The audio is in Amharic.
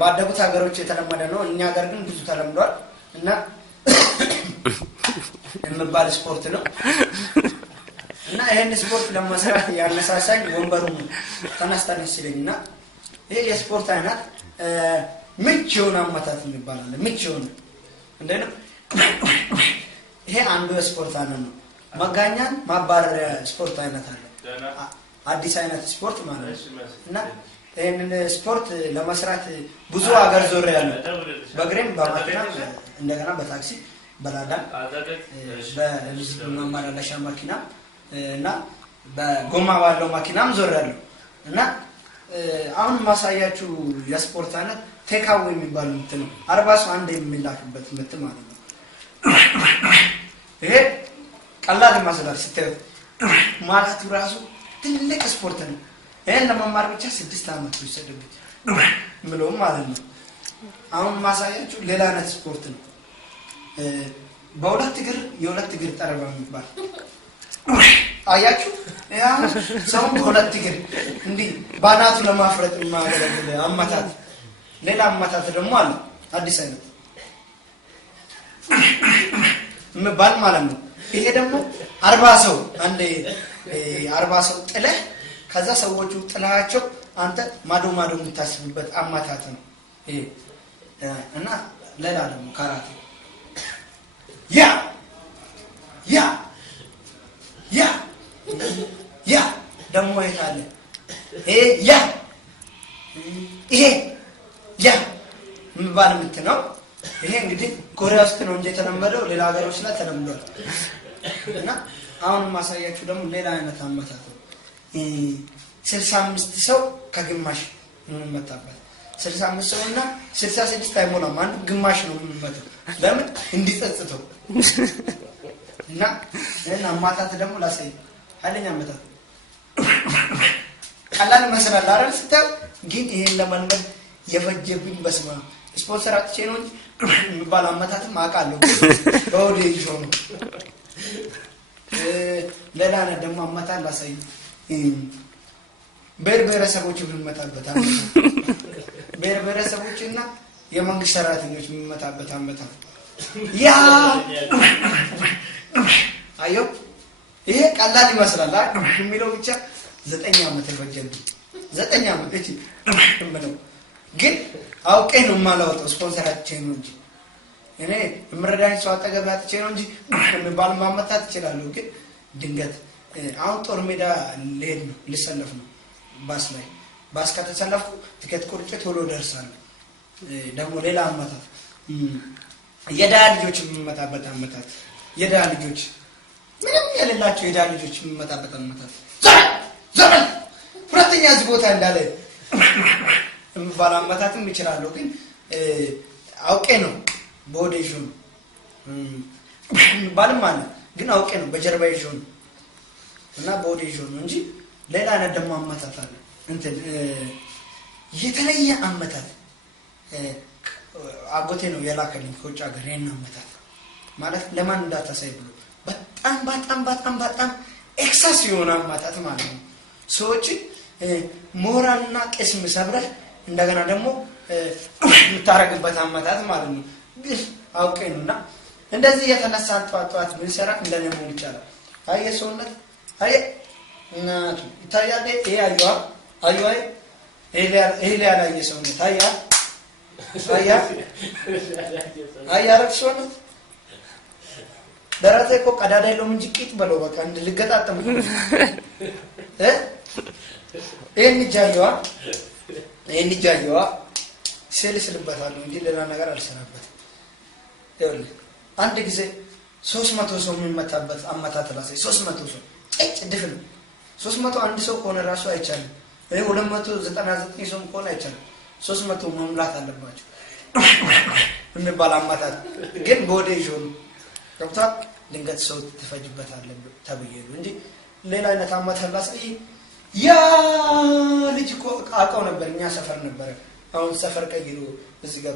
ባደጉት ሀገሮች የተለመደ ነው እኛ ሀገር ግን ብዙ ተለምዷል እና የሚባል ስፖርት ነው እና ይሄን ስፖርት ለመስራት ያነሳሳኝ ወንበሩ ተነስተን ሲለኝና ይሄ የስፖርት አይነት ምቹውን አመታት የሚባል አለ ምቹውን እንደነ ይሄ አንዱ ስፖርት አይነት ነው መጋኛን ማባረሪያ ስፖርት አይነት አለ አዲስ አይነት ስፖርት ማለት ነው እና ይሄንን ስፖርት ለመስራት ብዙ ሀገር ዞር ያለው በግሬም በማኪና እንደገና በታክሲ በላዳ በልጅ ማማላለሻ ማኪና እና በጎማ ባለው ማኪናም ዞር ያለው እና አሁን ማሳያችሁ የስፖርት አይነት ቴካው የሚባል እንትን 40 ሰው አንድ የሚላክበት እንትን ማለት ነው ይሄ ቀላል ማሰላል ስትል ማላቱ ራሱ ትልቅ ስፖርት ነው ይሄን ለመማር ብቻ 6 አመት ወሰደብኝ ምለው ማለት ነው አሁን ማሳያችሁ ሌላ አይነት ስፖርት ነው በሁለት እግር የሁለት እግር ጠረባ የሚባል አያችሁ ያ ሰው በሁለት እግር እንዴ ባናቱ ለማፍረጥ ማገለግል አመታት ሌላ አመታት ደግሞ አለ አዲስ አይነት ምባል ማለት ነው ይሄ ደግሞ 40 ሰው አንዴ 40 ሰው ጥለ ከዛ ሰዎቹ ጥላቸው አንተ ማዶ የምታስብበት አማታት ነው ይሄ እና ሌላ ደግሞ ካራቴ ያ ደግሞ ይታለ ይሄ ምባል ምትነው ይሄ እንግዲህ ኮሪያ ውስጥ ነው እንጂ የተለመደው ሌላ ሀገሮች ላይ ተለምዷል እና አሁን ማሳያችሁ ደግሞ ሌላ አይነት አመታት ነው 65 ሰው ከግማሽ እንመታበት 65 ሰው እና 66 አይሞላም አንድ ግማሽ ነው የምንመታው ለምን እንዲጸጽተው እና አማታት ደግሞ ላሳይ ኃይለኛ አመታት ቀላል መስራት አይደል ስታው ግን ይሄን ለማልመድ የፈጀብኝ በስማ ስፖንሰር አጥቼ ነው የሚባል አመታትም አውቃለሁ በወዴ ይሆኑ ሌላ ደግሞ አመታት ላሳይ ብሔረሰቦች የሚመታበት ብሔረሰቦችና የመንግስት ሰራተኞች የሚመታበት አመታት ያ አዮ ይሄ ቀላል ይመስላል የሚለው ብቻ 9 አመት ፈጀብኝ 9 አመት እቺ ምነው ግን አውቄ ነው ማላውጣው ስፖንሰራችን ነው እንጂ እኔ ምረዳኝ ሰው አጠገብ ያጥቼ ነው እንጂ የሚባል ማመታት ይችላል ግን ድንገት አሁን ጦር ሜዳ ልሄድ ነው ልሰለፍ ነው ባስ ላይ ባስ ከተሰለፍኩ ትኬት ቆርጬ ቶሎ ደርሳለሁ ደግሞ ሌላ አመታት የዳ ልጆች የሚመጣበት አመታት የዳ ልጆች ምንም የሌላቸው የዳ ልጆች የሚመጣበት አመታት ዘመን ሁለተኛ እዚህ ቦታ እንዳለ የሚባል አመታትም ይችላል ግን አውቄ ነው ቦዴሽን ባልም አለ ግን አውቄ ነው በጀርባ ይሾን እና ቦዴሽን ነው እንጂ ሌላ አይነት ደግሞ አመታት አለ እንትን የተለየ አመታት አጎቴ ነው የላከልኝ ከውጭ ሀገር የና አመታት ማለት ለማን እንዳታሳይ ብሎ በጣም ኤክሰስ የሆነ አመታት ማለት ነው ሰዎች ሞራልና ቅስም ሰብረህ እንደገና ደግሞ የምታረግበት አመታት ማለት ነው አውቄ ነውና እንደዚህ የተነሳ ጧት ምን ሰራ እንደነሙ ይቻላል አየ ሰውነት አየ እናቱ ይታያል ይሄ አዩዋ ይሄ ላይ ሰውነት አያረክሽው ነው ደረቴ እኮ ቀዳዳ የለውም እንጂ ቂጥ በለው በቃ እንድልገጣጠም ይሄን ጃየዋ ስልስልበታለሁ እንጂ ሌላ ነገር አልሰራበትም ይኸውልህ አንድ ጊዜ 300 ሰው የሚመታበት አመታት ላሳይ 300 ሰው ድፍን 301 ሰው ከሆነ ራሱ አይቻልም 299 ሰው ከሆነ አይቻልም 300 መምላት አለባቸው እንባል አመታት ግን ቦዴ ጆን ገብታ ድንገት ሰው ተፈጅበታል ተብየሉ እንጂ ሌላ አይነት አመታት ላሳይ ያ ልጅ እኮ አውቀው ነበር እኛ ሰፈር ነበር አሁን ሰፈር ቀይሮ እዚህ ጋር